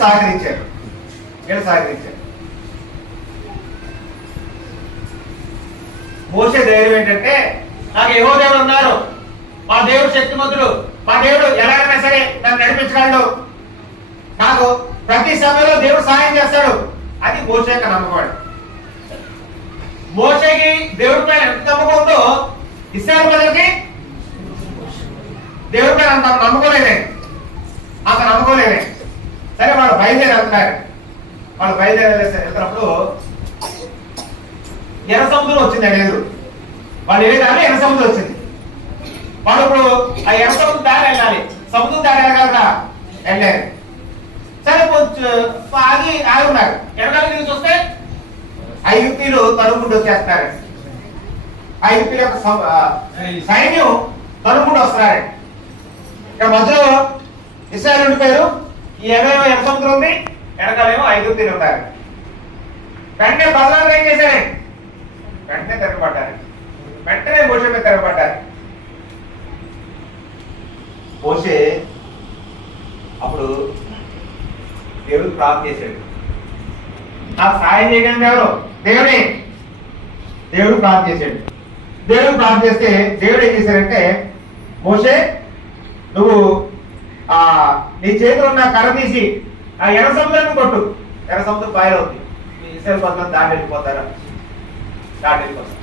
సహకరించారు. వీళ్ళు సహకరించారు. మోసే ధైర్యం ఏంటంటే నాకు ఏవో దేవుడు ఉన్నారు. మా దేవుడు శక్తిమంతుడు. మా దేవుడు ఎలాగైనా సరే నన్ను నడిపించగలడు. నాకు ప్రతి సమయంలో దేవుడు సహాయం చేస్తాడు. అది మోసే యొక్క నమ్మకం. మోసేకి దేవుడి పైన ఎంత నమ్మకం ఉందో ఇస్రాయల్ ప్రజలకి దేవుడి పైన అంత నమ్మకలేదే అంత నమ్మకలేదే సరే వాళ్ళు బయలుదేరి వెళ్తున్నారు. వాళ్ళు బయలుదేరి వెళ్ళేసి- వెళ్తున్నప్పుడు ఎర్ర సముద్రం వచ్చింది లేదు వాళ్ళు ఏ ఎర్ర సముద్రం వచ్చింది. వాళ్ళు ఇప్పుడు ఆ ఎర్ర సముద్రం దారి వెళ్ళాలి. సముద్రం దారి వెళ్ళగలరా? వెళ్ళారు సరే కొంచెం ఆగి ఆగి ఉన్నారు. వెనకాల చూస్తే ఐపీలు తరుముండి వచ్చేస్తారు ఐగుప్తీల యొక్క సైన్యం తరుముండి వస్తున్నారు. ఇక్కడ మధ్యలో ఇస్రాయల్ ఉండిపోయారు. ఈ ఏమేమో ఎంత సముద్రం ఉంది వెనకాలేమో ఐదు ఉన్నారు వెంటనే బదలాలు ఏం చేశారు? వెంటనే తిరగబడ్డారు. వెంటనే మోసే మీద తిరగబడ్డారు. మోసే అప్పుడు దేవుడు ప్రార్థన చేశాడు. నాకు సహాయం చేయగలిగింది ఎవరు? దేవుడే. దేవుడు ప్రార్థన చేశాడు. దేవుడు ప్రార్థన చేస్తే దేవుడు ఏం చేశాడంటే మోసే నువ్వు ఆ నీ చేతిలో ఉన్న కర్ర తీసి ఆ ఎర్ర సముద్రాన్ని కొట్టు. ఎర్ర సముద్రం బాయిలో ఉంది మీ ఇసల్ పక్కన దాటి వెళ్ళిపోతారా దాటి వెళ్ళిపోతారు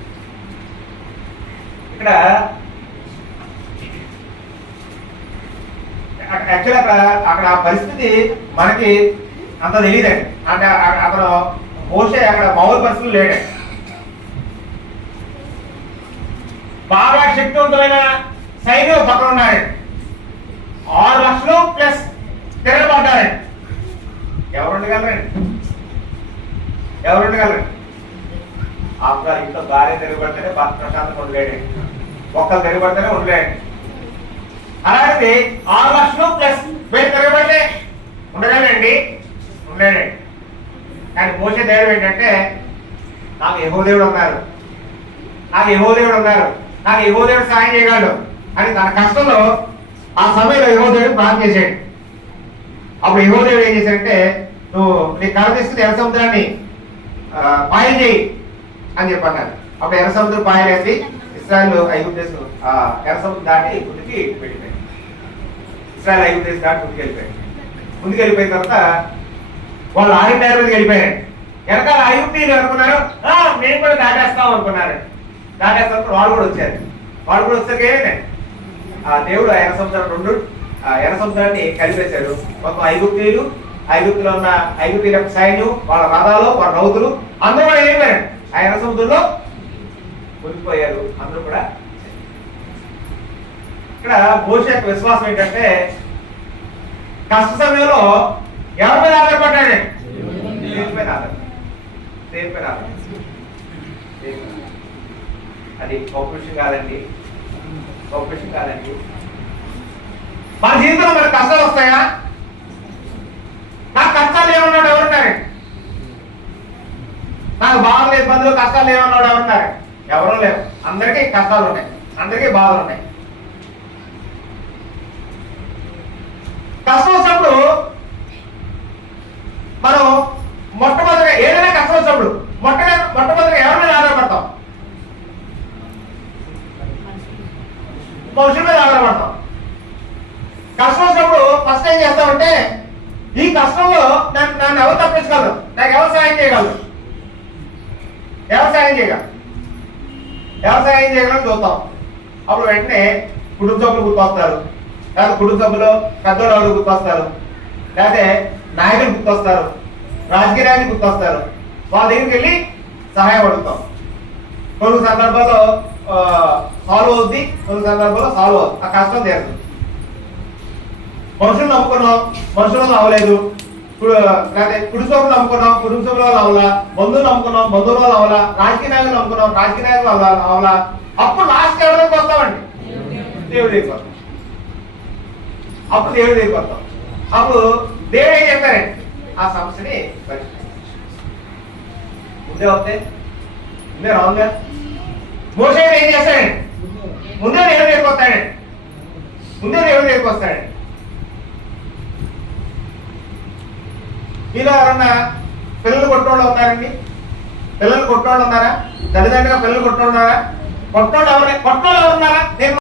ఇక్కడ యాక్చువల్ అక్కడ అక్కడ ఆ పరిస్థితి మనకి అంత తెలియదండి. అంటే అక్కడ- అతను మోసే అక్కడ మౌల పరిస్థితులు లేడండి బాగా శక్తివంతమైన సైన్యం పక్కన ఉన్నాడండి ఆరు లక్షలు ప్లస్ తిరగబడ్డారండి ఎవరు ఉండగలరండి ఎవరు ఉండగలరు? ఆఫ్ఘర్ ఇంట్లో భార్య తిరగబడితేనే భర్త ప్రశాంతంగా ఉండలేడండి ఒక్కరు తిరగబడితేనే ఉండలేడు. అలాంటిది ఆరు లక్షలు ప్లస్ వెయ్యి తిరగబడితే ఉండగలండి ఉండలేడండి కానీ మోసే ధైర్యం ఏంటంటే నాకు యహోదేవుడు ఉన్నారు. నాకు యహోదేవుడు ఉన్నారు. నాకు యహోదేవుడు సాయం చేయగలడు. అని తన కష్టంలో ఆ సమయంలో యహోదేవుడు ప్రార్థన చేశాడు. అప్పుడు యహోదేవుడు ఏం చేశాడంటే నువ్వు నీ కళ తీసుకుని ఎర్ర సముద్రాన్ని. ఆ, పాయం చేయి అని చెప్పన్నారు. అప్పుడు ఎర్ర సముద్రం పాయలేసి ఇస్రాయల్ ఐగుప్తు దేశం ఎర్ర సముద్రం దాటి ముందుకి వెళ్ళిపోయింది. ఇస్రాయల్ ఐగుప్తు దేశం దాటి ముందుకు వెళ్ళిపోయింది. ముందుకు వెళ్ళిపోయిన తర్వాత వాళ్ళు ఆరిన టైర్ మీదకి వెళ్ళిపోయారు. వెనకాల ఐగుప్తీయులు అనుకున్నారు "ఆ, మేము కూడా దాటేస్తాం అనుకున్నారు. దాటేస్తాం వాళ్ళు కూడా వచ్చారు. వాళ్ళు కూడా వచ్చాకే ఆ దేవుడు ఆ ఎర్ర సముద్రం రెండు ఆ ఎర్ర సముద్రాన్ని కలిపేశారు మొత్తం ఐగుప్తీయులు ఐగుప్తులో ఉన్న ఐగుప్తీల యొక్క సైన్యం వాళ్ళ రథాలు వాళ్ళ రౌతులు అందరూ కూడా వెళ్ళిపోయారు ఆ సముద్రంలో మునిగిపోయారు. అందరూ కూడా ఇక్కడ మోషే యొక్క విశ్వాసం ఏంటంటే కష్ట సమయంలో ఎవరి మీద ఆధారపడ్డాడు? దేవుని మీద అది గొప్ప విషయం కాదండి. గొప్ప విషయం కాదండి. మన జీవితంలో మనకు కష్టాలు వస్తాయా నాకు కష్టాలు ఏమన్నాడు ఎవరున్నారు నాకు బాధలు ఇబ్బందులు కష్టాలు ఏమన్నాడు ఎవరున్నారు ఎవరూ లేవు అందరికీ కష్టాలు ఉన్నాయి. అందరికీ బాధలు ఉన్నాయి. కష్టం వచ్చినప్పుడు మనం మొట్టమొదటిగా ఏదైనా కష్టం వచ్చినప్పుడు మొట్ట మొట్టమొదటిగా ఎవరి మీద ఆధారపడతాం? మనుషుల మీద ఆధారపడతాం. కష్టం వచ్చినప్పుడు ఫస్ట్ ఏం చేస్తామంటే ఈ కష్టంలో నన్ను నన్ను ఎవరు తప్పించగలరు? నాకు ఎవరు సహాయం చేయగలరు? వ్యవసాయం చేయగలం. వ్యవసాయం చేయగలం చూద్దాం అప్పుడు వెంటనే కుటుంబ సభ్యులు గుర్తొస్తారు. లేదా కుటుంబ సభ్యులు పెద్దవాళ్ళు గుర్తొస్తారు. లేకపోతే నాయకులు గుర్తొస్తారు. రాజకీయ నాయకులు గుర్తొస్తారు. వాళ్ళ దగ్గరికి వెళ్ళి సహాయం అడుగుతాం. కొన్ని సందర్భాల్లో సాల్వ్ అవుద్ది కొన్ని సందర్భాల్లో సాల్వ్ అవుతుంది ఆ కష్టం తీరుతుంది మనుషులు నమ్ముకున్నాం మనుషులు అవ్వలేదు ఇప్పుడు లేకపోతే కుటుంబం నమ్ముకున్నాం కుటుంబంలో అవలా బంధువులు నమ్ముకున్నాం బంధువులు అవలా రాజకీయ నాయకులు నమ్ముకున్నాం రాజకీయ నాయకులు అవలా అవలా అప్పుడు లాస్ట్ ఎవరికి వస్తామండి? దేవుడి దగ్గరికి వస్తాం. అప్పుడు దేవుడి దగ్గరికి వస్తాం. అప్పుడు దేవుడు ఏం చెప్తారండి ఆ సమస్యని ముందే వస్తే ముందే రావుగా మోసే ఏం చేస్తాడండి? ముందే దేవుడి దగ్గరికి వస్తాడండి. ముందే దేవుడి దగ్గరికి వస్తాడండి. మీలో ఎవరన్నా పిల్లలు కొట్టోళ్ళు ఉన్నారండి? పిల్లలు కొట్టోళ్ళు ఉన్నారా? తల్లిదండ్రులుగా పిల్లలు కొట్టోళ్ళు ఉన్నారా? కొట్టోళ్ళు ఎవరు కొట్టోళ్ళు ఉన్నారా? నేను